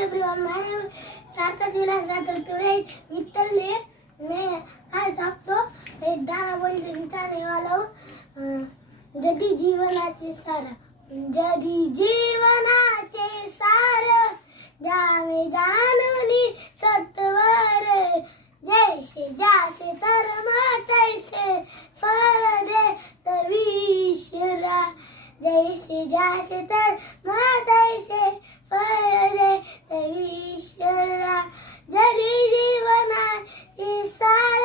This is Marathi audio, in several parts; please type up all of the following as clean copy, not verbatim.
everyone. My name is Sarthak Vilas Rathore. वित्तले मैं आज आपको एक गाना बोलने वाला हूँ. जदी जीवनाचे सार, जदी जीवनाचे सार, जावे जानुनी सत्वर, जैसे जासे कर्म तैसे फल दे तवीश्वरा, जैसे जासे कर्म तैसे फल दे तवीश्वरा. जदी जीवनाचे सार,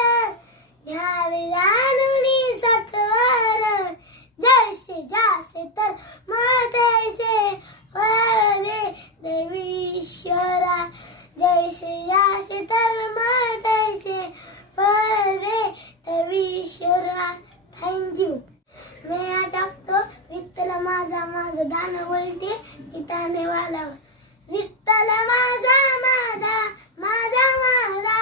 घ्यावे जानुनी सत्वर, जैसे जासे तर मातैसे फल दे देवीश्वरा, जैसे जासे तर मातैसे फल दे देवीश्वरा. Thank you. मैं आज आपको विठ्ठल माझा माझा गाणं बोलते गीताने वाला. विठ्ठल माझा माझा माझा माझा